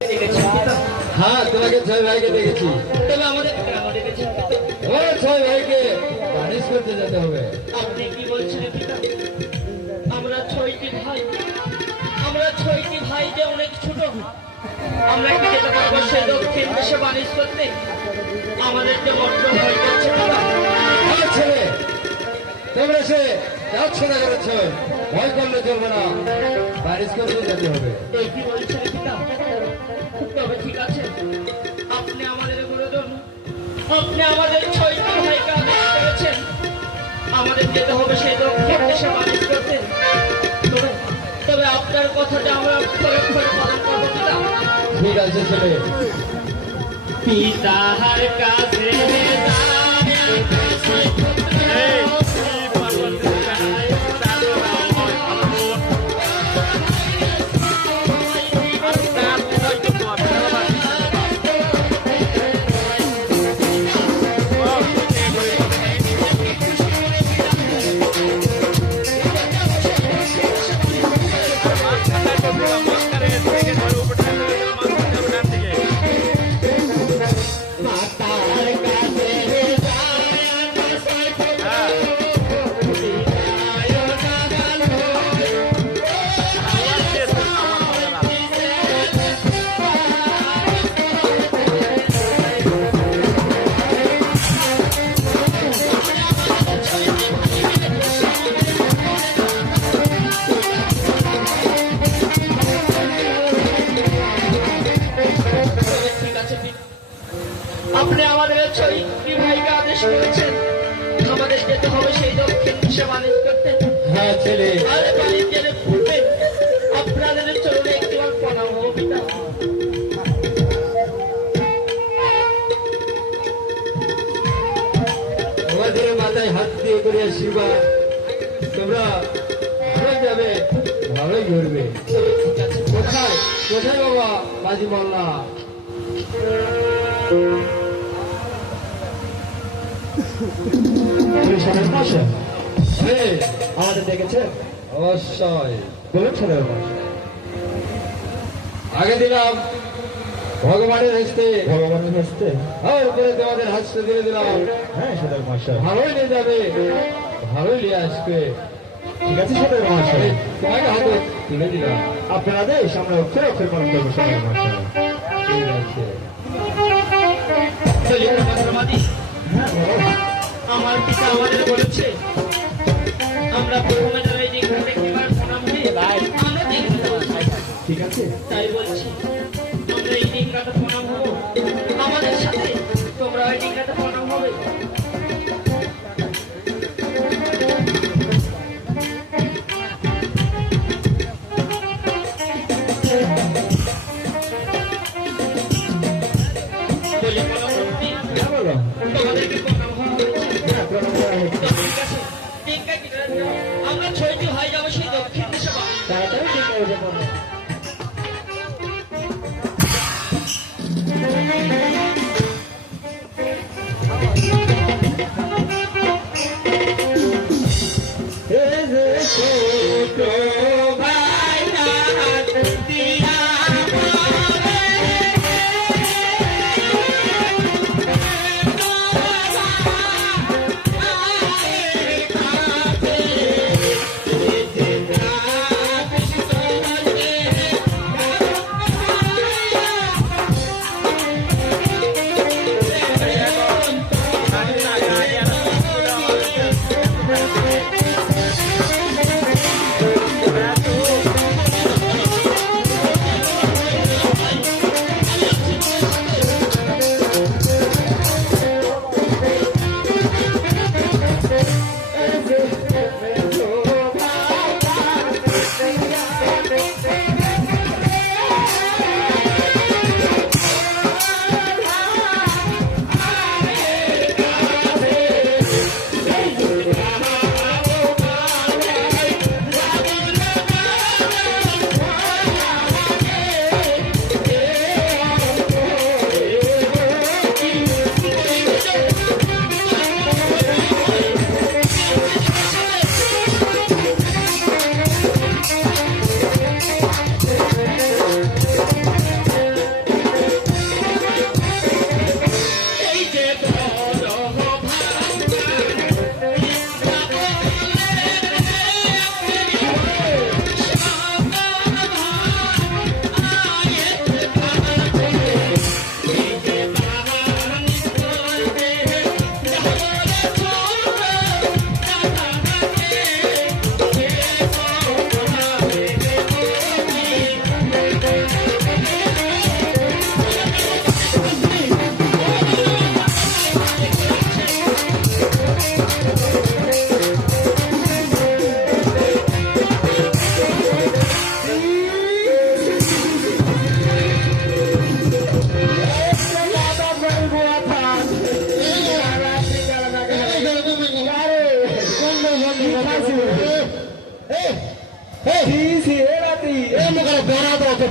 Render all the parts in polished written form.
হ্যাঁ, তোমাকে ছয় ভাইকে দেখেছি। তবে আমাদের ছয় ভাইকে বানিশ করতে যেতে হবে। আপনি কি বলছেন পিতা? আমরা ছয়টি ভাই, আমরা ছয়টি ভাই যে অনেক ছোট, আমরা কি যেতে পারবো সেই দক্ষিণ দেশে বানিশ করতে? আমাদের যে বড্ড ভয় করছে পিতা। ছেলে, তোমরা সে যাচ্ছ না করেছ, ভয় করলে চলবে না, বানিশ করতে যেতে হবে। এই কি বলছেন পিতা? তবে ঠিক আছে, আপনি আমাদের গুরুজন, আপনি আমাদের ছয়টি ভাইকে আদেশ করেছেন, আমাদের যেতে হবে সেই দক্ষিণ দেশে বানিশ করতে। তবে আপনার কথাটা আমরা প্রয়োগ করে পালন করবো পিতা। ঠিক আছে ছেলে। পিতার কাছে আপনি আমাদের ছয়টি ভাইকে আদেশ করেছেন, আমাদের যেতে হবে সেই দক্ষিণ দেশে বানিশ করতে। হ্যাঁ ছেলে। আরে বানিশ গেলে পূর্বে আপনাদের চরণে একটিবার প্রণাম হবো পিতা। আমাদের মাথায় হাত দিয়ে করে আশীর্বাদ, তোমরা ভালো যাবে, ভালোই ঘুরবে। কোথায় কোথায় বাবা মাঝি মোল্লা? আমাদের দেখেছে? অবশ্যই। বলুন ছেলের আগে দিলাম ভগবানের হস্তে, ভগবানের হস্তে। আর উপরে তোমাদের হাসতে দিয়ে দিলাম। হ্যাঁ সদর মহাশয়, ভালোই নিয়ে যাবে, ভালোই নিয়ে আসবে। ঠিক আছে সদর মহাশয়, তোমাকে হাতে তুলে দিলাম। আপনার আদেশ আমরা অক্ষরে অক্ষরে পালন করবো সদর মহাশয়। ঠিক আছে। আমার পিতা আমাদের বলেছে আমরা প্রথমে যারা এই দিনটা দেখবার প্রণাম হয়ে আমরা ঠিক আছে, তাই বলছি আমরা এই দিনটাতে প্রণাম হবো, আমাদের সাথে তোমরা ওই দিনটাতে প্রণাম হবে। বলি প্রণাম করবি? হ্যাঁ বলো। তোমাদেরকে প্রণাম হওয়া হয়েছে। হ্যাঁ প্রণাম করা হয়েছে। ঠিক আছে, দিনটা কি আমরা ছয়টি ভাই যাবো সেই দক্ষিণ দেশে বানিশ। তাড়াতাড়ি ঠিক হয়ে যাবো।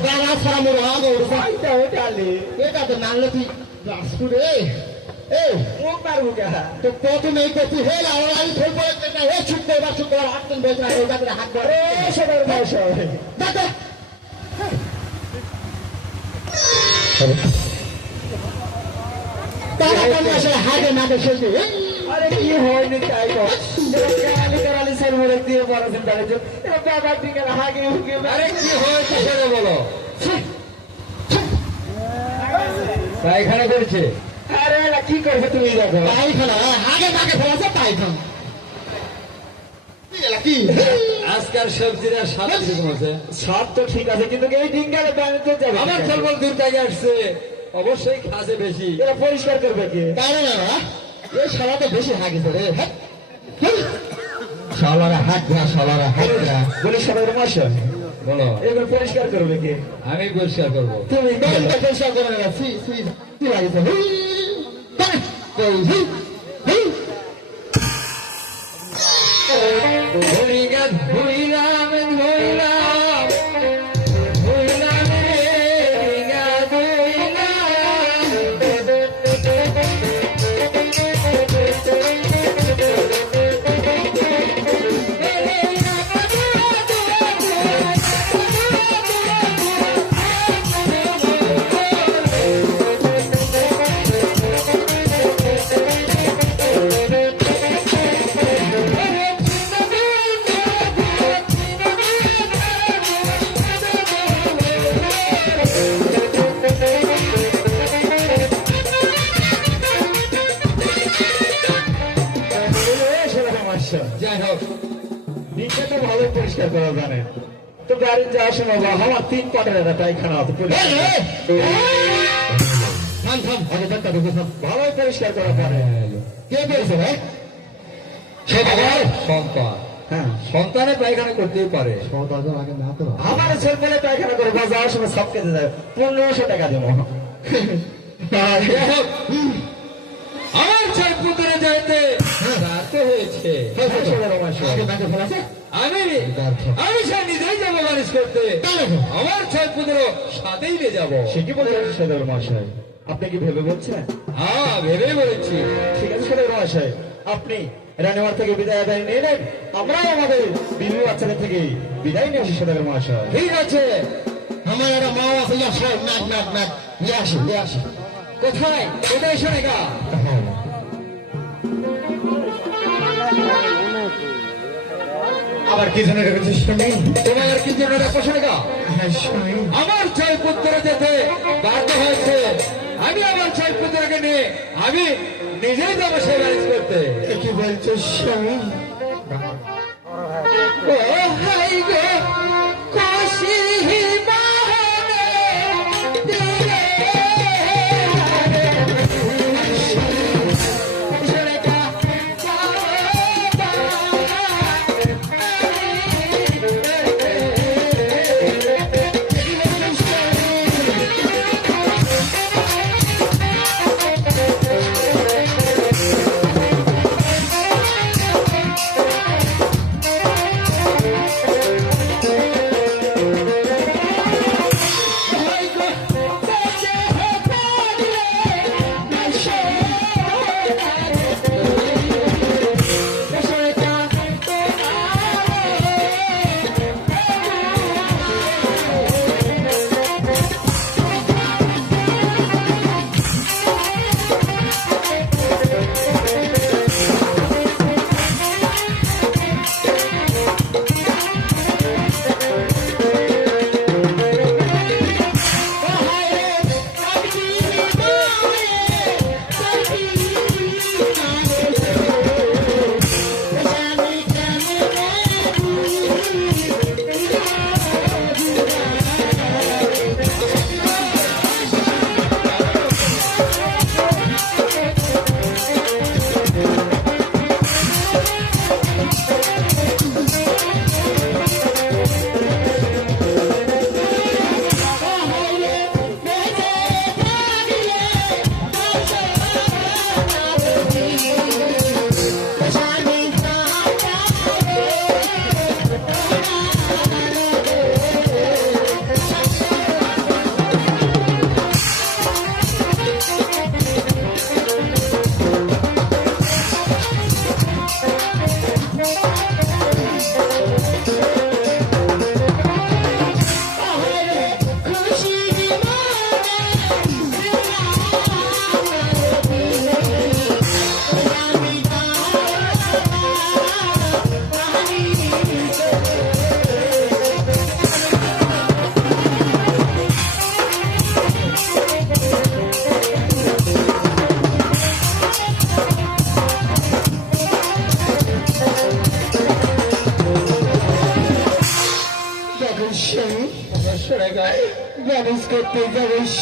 দাঁড়া ছাড়া মোর আগ ওইটা ওইটালে এটা তো নালে তুই রাসপুরে এই ও পারবো কে তো প্রথমে এই করছি হে আমার আমি ফেল করে একটা হে ছুটতে বা ছুটতে হাতন বসে এই কাছে হাত ধরে এ সদর মহাশয় দাদা তারা কেন আসলে হাতে নাতে শেষ আরে কি হয়নি তাই কর কালি কালি সর মরে দিয়ে পড়াছেন তার জন্য এটা বাবা দিকে হাগে হুগে আরে কি হয়েছে সেটা বলো পায়খানা করেছে আরে এলা কি করবে তুমি দেখো পায়খানা আগে তাকে ফেলাছে পায়খানা কি আজকাল সবজিরা সাদা কিরকম আছে সব তো ঠিক আছে কিন্তু এই ডিঙ্গালে বানিতে যাবে আমার চলবল দূর থেকে আসছে অবশ্যই খাসে বেশি এরা পরিষ্কার করবে কে কারণ এই সালাতে বেশি হাগিছে রে শালারা হাত ঘা শালারা হাত ঘা বলি সদর মহাশয় বলো এগুলো পরিষ্কার করবে কে আমি পরিষ্কার করবো তুমি পরিষ্কার করে না কি লাগিছে হরিগান হইলাম হইলাম হইলাম রে গান যাই হোক নিচে তো ভালো পরিষ্কার করা জানে তো গাড়ি যাওয়ার সময় বা আমার 3 পটের একটা পায়খানা আছে থাম থাম আগে দেখা দেখো থাম ভালো পরিষ্কার করা পারে কে বলছে ভাই সন্তান সন্তান হ্যাঁ সন্তানের পায়খানা করতেই পারে আগে না তো আমার ছেলে পায়খানা করে বা যাওয়ার সময় সব কেটে যায় 1500 টাকা দেবো যাই হোক, আমার ছয় পুত্রে যাইতে রাত হয়েছে আগে নাকে ফেলাছে আমি আমি সে নিজেই যাবো মানুষ করতে আমার ছয় পুত্র সাথেই নিয়ে যাবো সে কি বলছেন সদর মহাশয় আপনি কি ভেবে বলছেন হ্যাঁ ভেবে বলেছি ঠিক আছে সদর মহাশয় আপনি রানীমার থেকে বিদায় আদায় নিয়ে নেন আমরাও আমাদের বিবি বাচ্চাদের থেকে বিদায় নিয়ে আসি সদর মহাশয় ঠিক আছে আমার একটা মা আছে নাক নাক নাক নিয়ে আসি কোথায় কোথায় শোনে গা আবার কি জন্য রেখেছিস তুমি তোমার কি জন্য রাখো শোনে গা আমার ছয় পুত্র যেতে বাধ্য হয়েছে আমি আমার ছয় পুত্রকে নিয়ে আমি নিজেই যাবো সে ম্যানেজ করতে কি বলছিস স্বামী ও হাই গো কাশি বাহানে দিলে শোনে গা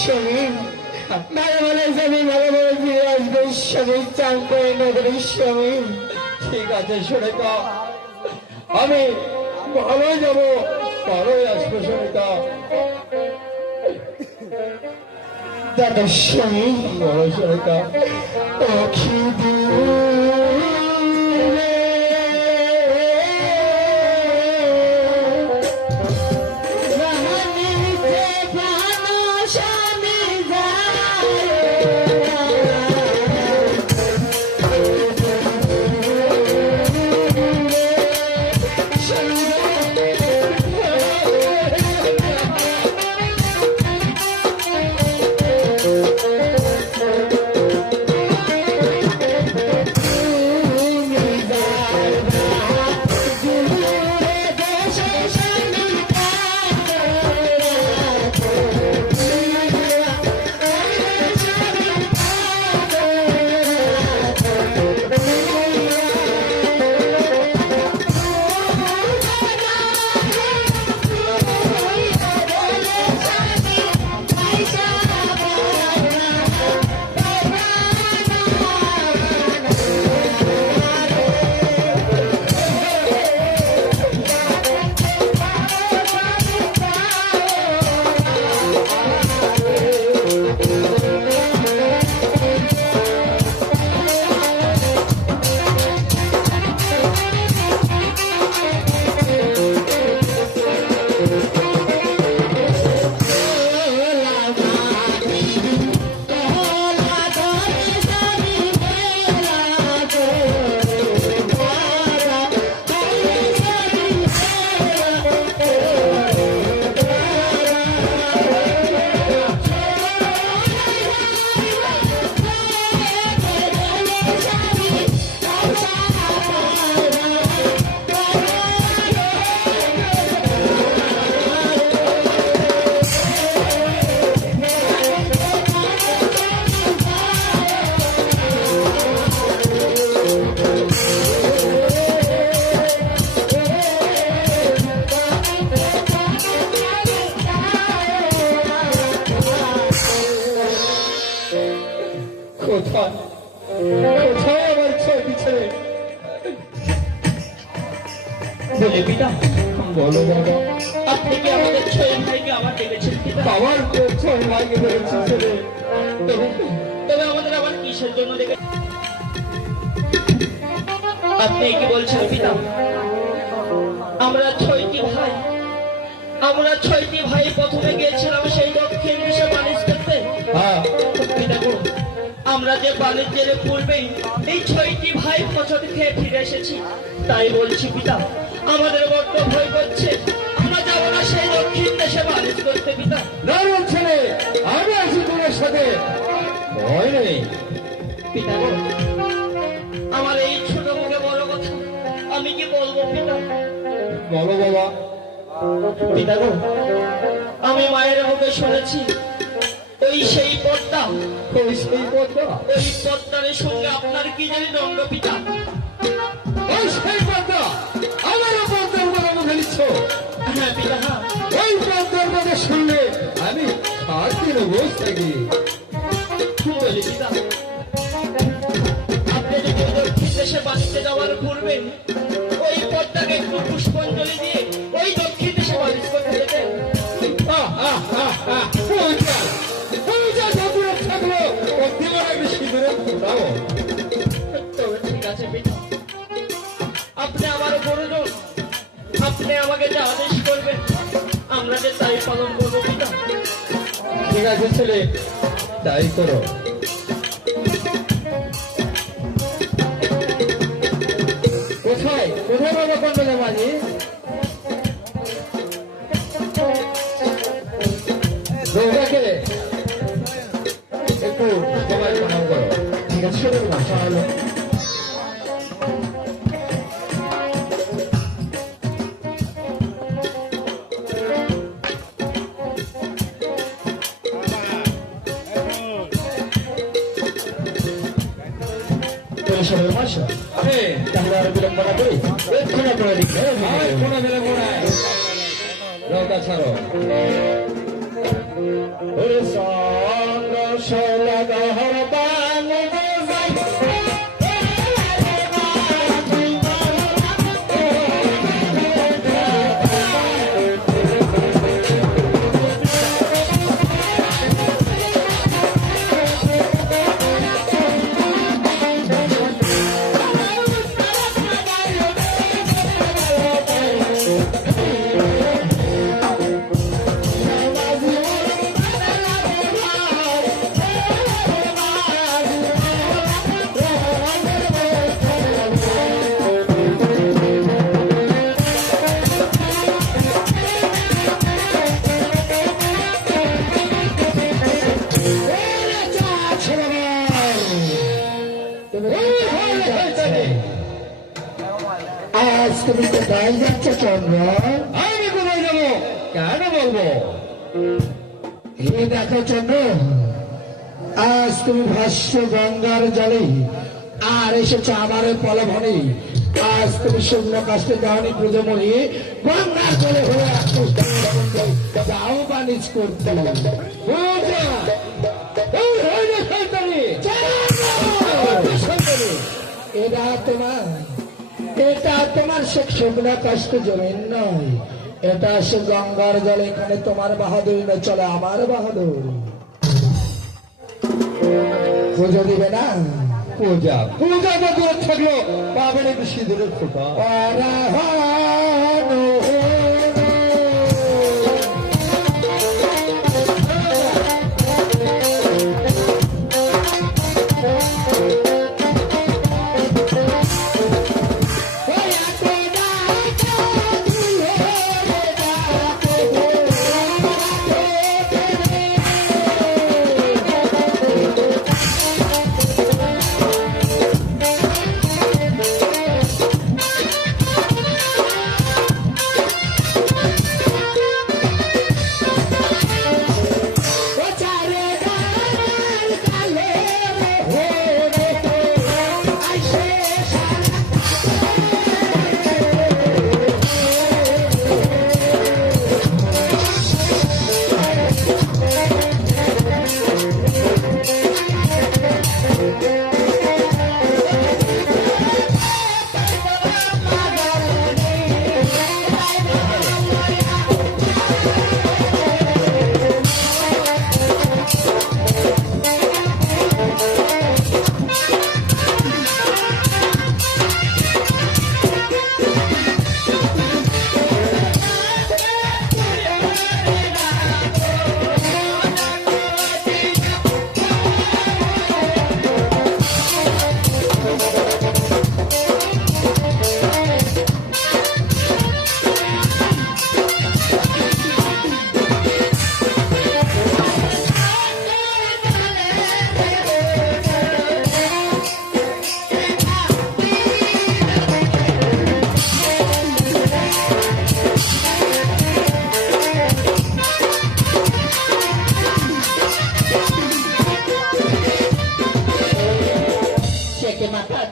স্বামী ভালো ভালো স্বামী ভালো ভালো ফিরে আসবে স্বামী চান করে নগরী স্বামী ঠিক আছে সুরেখা, আমি ভালোই যাবো, ভালোই আসবো সুরেখা। দাদা স্বামী বলো সুরেখা। অখি দূরে জানিতে প্রাণ স্বামী কোথায় কোথায় আমার ছবি ছেড়ে? বলে পিতা, বলো বাবা। আপনি কি আমাদের ছয় ভাইকে আবার ডেকেছেন পিতা? আমার ছয় ভাইকে বলেছি ছেলে। তবে আমাদের আবার কিসের জন্য ডেকে? আপনি কি বলছেন পিতা? আমরা ছয়টি ভাই প্রথমে গিয়েছিলাম সেই দক্ষিণ দিশে বাণিজ্য করতে। হ্যাঁ, পিতা গো, আমরা যে বাণিজ্যের পূর্বেই এই ছয়টি ভাই পছন্দ খেয়ে ফিরে এসেছি, তাই বলছি পিতা, আমাদের বড্ড ভয় করছে। আমরা যাবো না সেই দক্ষিণ দেশে বাণিজ্য করতে পিতা। দারুণ ছেলে, আমি আছি তোমার সাথে, ভয় নেই। পিতা গো, আমার এই ছোট মুখে বড় কথা আমি কি বলবো পিতা? বলো বাবা। পিতা গো, আমি মায়ের মুখে শুনেছি ওই সেই পদ্মা, ওই সেই পদ্মা, ওই পদ্মার সঙ্গে আপনার কি জানি দণ্ড পিতা। ওই সেই পদ্মা, আমারও পদ্মার কথা মুখে নিচ্ছ? হ্যাঁ পিতা, হ্যাঁ। ওই পদ্মার কথা শুনলে আমি 7 দিন বসে থাকি। বলি পিতা, আপনি যদি ওই দক্ষিণ দেশে বাণিজ্যে যাওয়ার পূর্বে ওই পদ্মাকে একটু পুষ্পাঞ্জলি দিয়ে ওই দক্ষিণ দেশে বাণিজ্য করতে যেতেন। পূজা ঠাকুরের থাকলো প্রতিবার একটা সিঁদুরের ফোটাও। তবে ঠিক আছে পিতা, আপনি আমার গুরুজন, আপনি আমাকে যা আদেশ করবেন আমরা যে তাই পালন করবো পিতা। ঠিক আছে ছেলে, তাই করো। কোথায় কোথায় বাবা কন্যা মাঝি? দুর্গাকে একটু সবাই প্রণাম করো। ঠিক আছে, শুরু করো। সবাই মাসা হ্যাঁ, তাহলে আর বিলম্ব না করি এক্ষুনি আপনারা লিখে আর কোনো বেলা মোড়ায় নৌকা ছাড়ো। ওরে সঙ্গ সলগহর বান আজ তুমি কোথায় যাচ্ছ চন্দ্র? আমি কোথায় যাবো? কেন বলবো? এই দেখো চন্দ্র, আজ তুমি ভাষ্য গঙ্গার জলে আর এসেছো আমার পলভনে। আজ তুমি শূন্য কাষ্টে যাওনি ব্রজমণি, গঙ্গার জলে হয়ে আসছো যাও বাণিজ করতে। পূজা! এই হইলে শয়তানি! এটা তোমার সে শুকনো কাষ্ট জমিন নয়, এটা সে গঙ্গার জল। এখানে তোমার বাহাদুরি না, চলে আমার বাহাদুরি। পুজো দিবে না? পূজা পূজা তো দূরে থাকলো, পাবেন একটু সিঁদুরের ফোঁটা।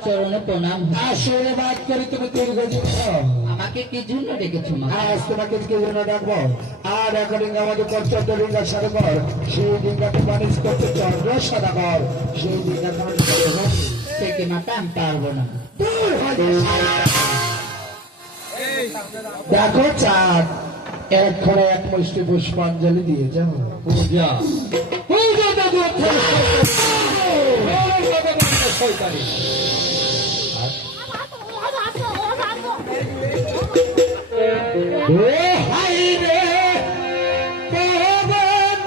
চরণে প্রণাম। আশীর্বাদ করি তুমি দীর্ঘজীবী হও। আমাকে কি জন্য ডেকেছো মা? আজ তোমাকে কি জন্য ডাকবো? আর এখন আমাদের পঞ্চায়েত ডিঙ্গা সাথে কর, সেই ডিঙ্গাকে বাণিজ্য করতে চন্দ্র সাদা কর, সেই ডিঙ্গাকে আমি সে কি মাতা আমি পারবো না। দেখো চাঁদ, এক্ষণে এক মুষ্টি পুষ্পাঞ্জলি দিয়ে যাও। পূজা পূজা তো দূরে থাকলো, শয়তানি! ও হাই রে পবন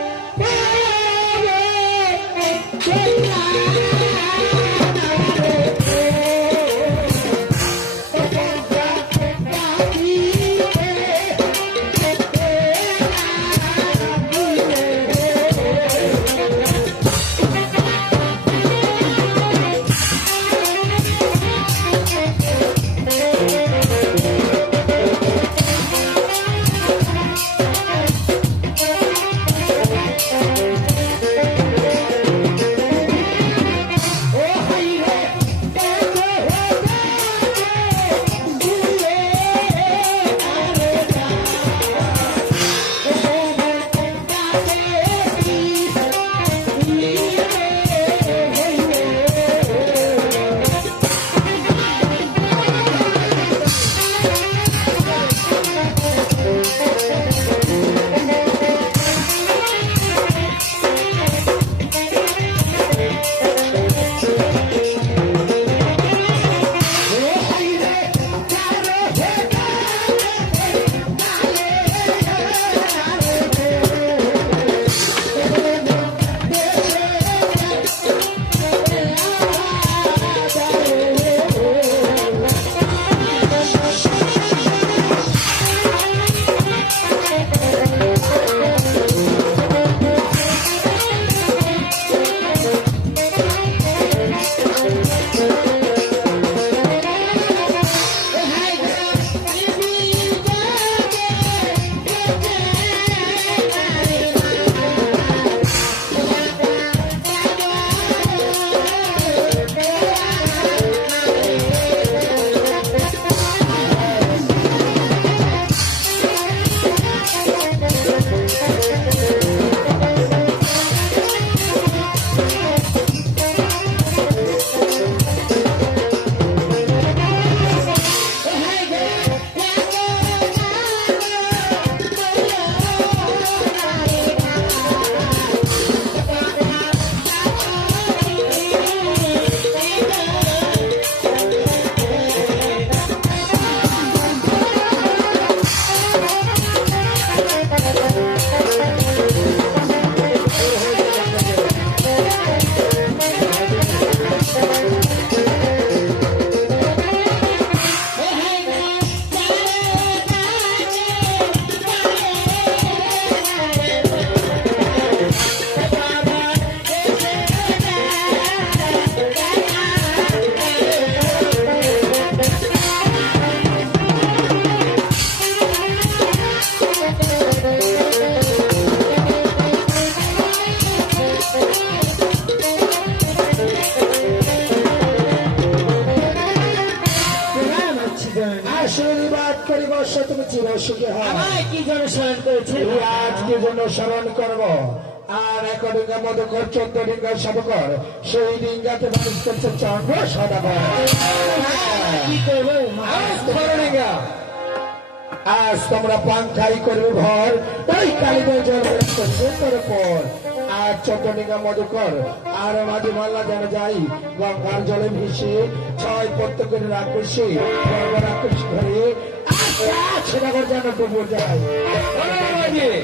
বসে তুমি চিরসুখী হও। আমায় কি জন্য স্মরণ করেছেন? এই আজকে জন্য স্মরণ করব। আর এক ডিঙ্গা মধুকর 14 ডিঙ্গা সবকর, সেই ডিঙ্গাতে মানুষ করছে চন্দ্র সদাগর। কি করবো আজ তোমার ডিঙ্গা, আজ তোমরা পাংখাই করবে ভর, তাই কালীদের জল করবে পর। আর 14 ডিঙ্গা মধুকর আর মাঝে মাল্লা যেন যাই গঙ্গার জলে ভেসে, 6 পত্র করে রাখবে সে রাক্ষস ঘরে। সদাগর যেন ডুবো যায়।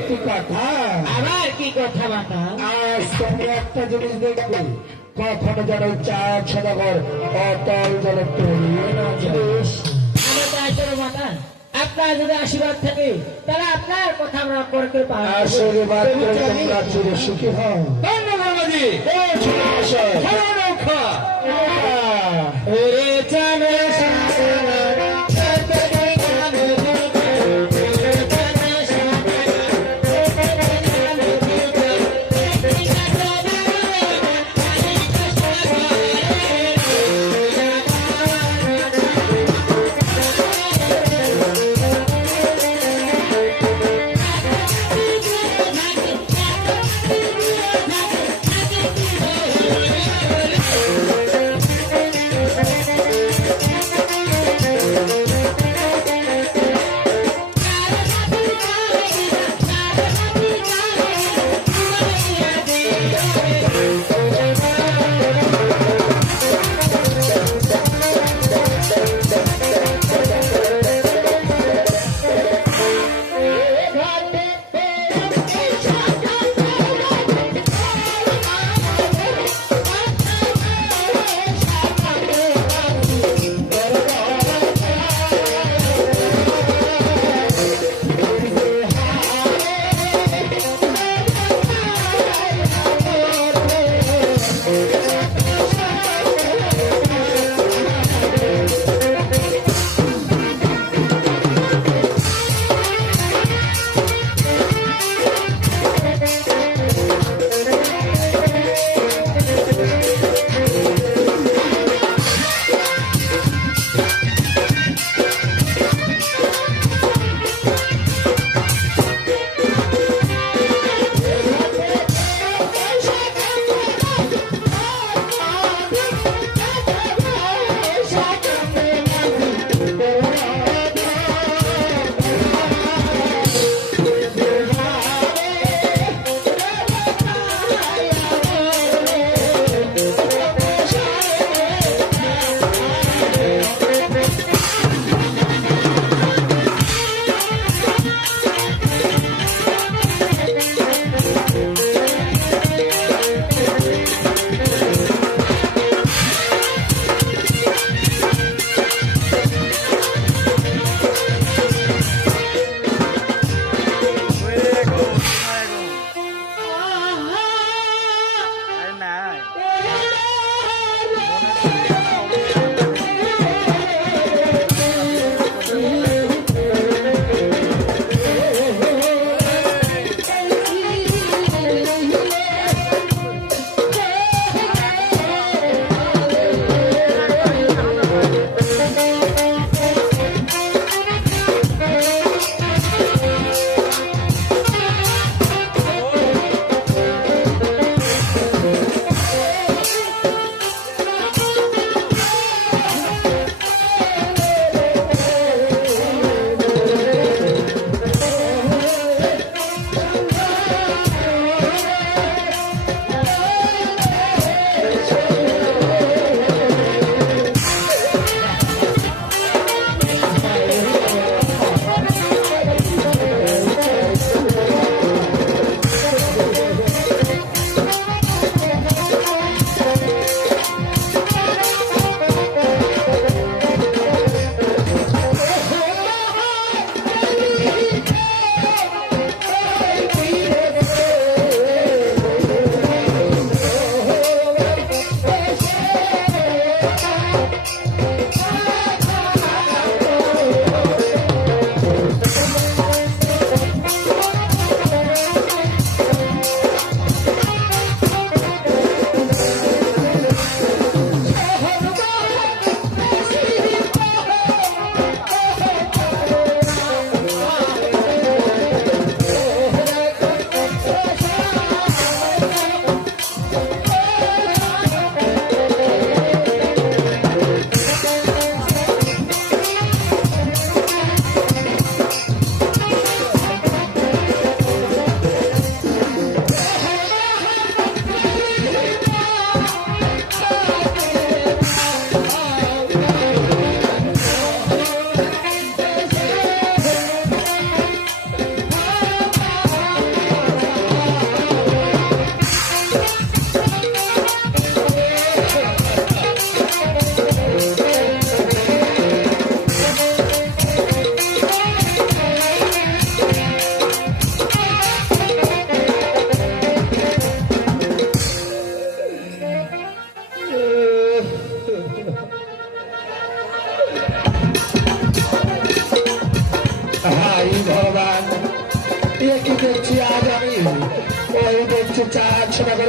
কি কথা? আবার কি কথা মাতা? আজ তোমরা একটা জিনিস দেখবে, কখনো যেন চার সদাগর অতল জলে তলিয়ে না যায়। আমরা তাই করবো মাতা। আপনার যদি আশীর্বাদ থাকে তাহলে আপনার কথা আমরা করতে পারবো। আশীর্বাদ করে তোমরা চিরসুখী হও। ধন্যবাদ বাবাজি। ও ছোট মশাই, খা নৌকা। এ চাঁদে সারা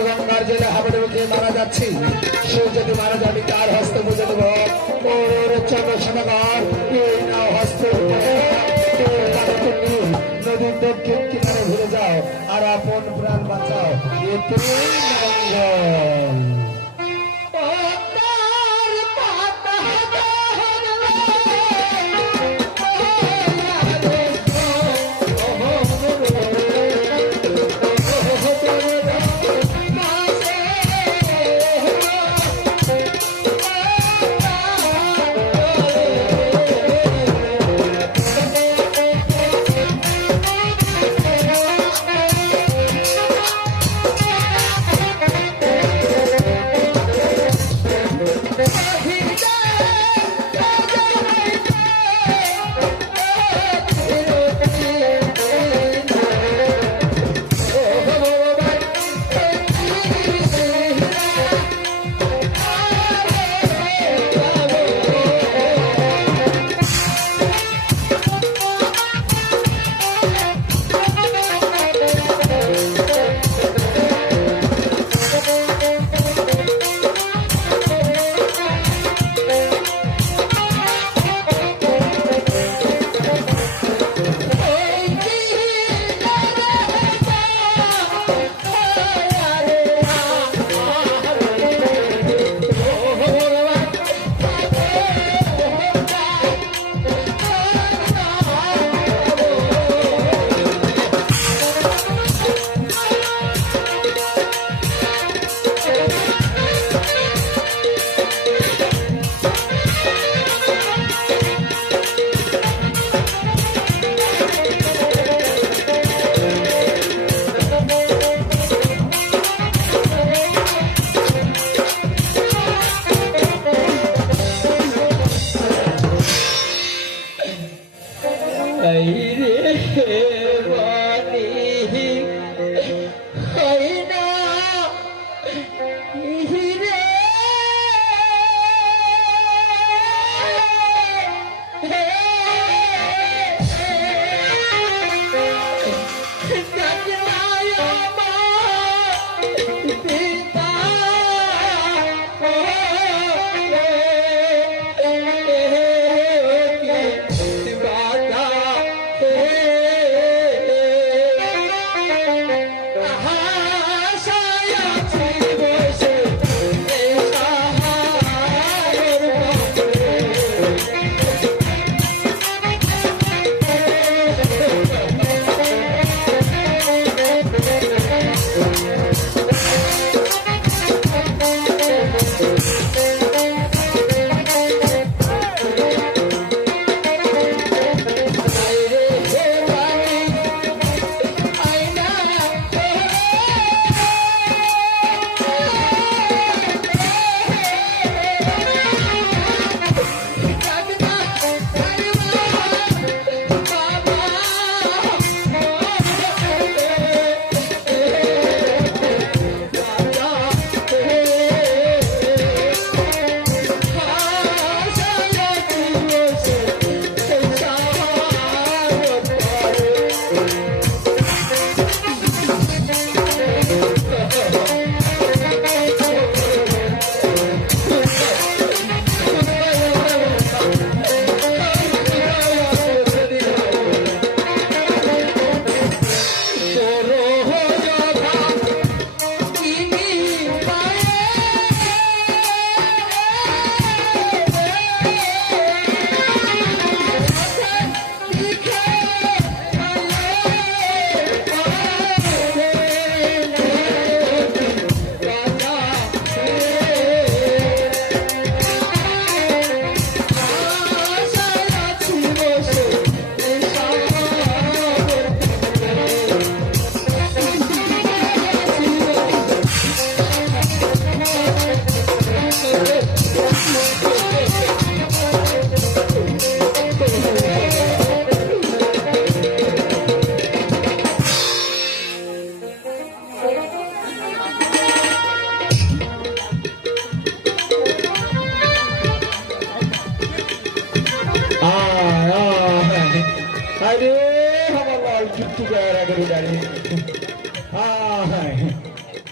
গঙ্গার জলে হাবড়ে মুখে মারা যাচ্ছি, সে যদি মারা যাবে তার হস্তে বুঝে দেব। ওর চন্দ্রসেনাগর এই নাও হস্তে নদীর দক্ষিণ কিনারে ঘুরে যাও আর আপন প্রাণ বাঁচাও। এতে মঙ্গল।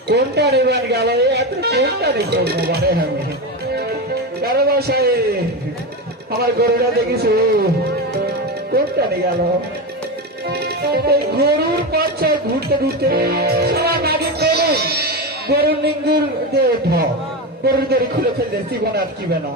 কোনটা নেবেন গেল এত কোনটা দেখবো মানে আমি কারো বাসায় আমার গরুটা দেখিস কোনটা নিয়ে গেল এই গরুর বাচ্চা ঘুরতে ঘুরতে সবার আগে গরুর নিঙ্গুর দিয়ে উঠ গরুর দড়ি খুলে ফেললে জীবন আটকিবে না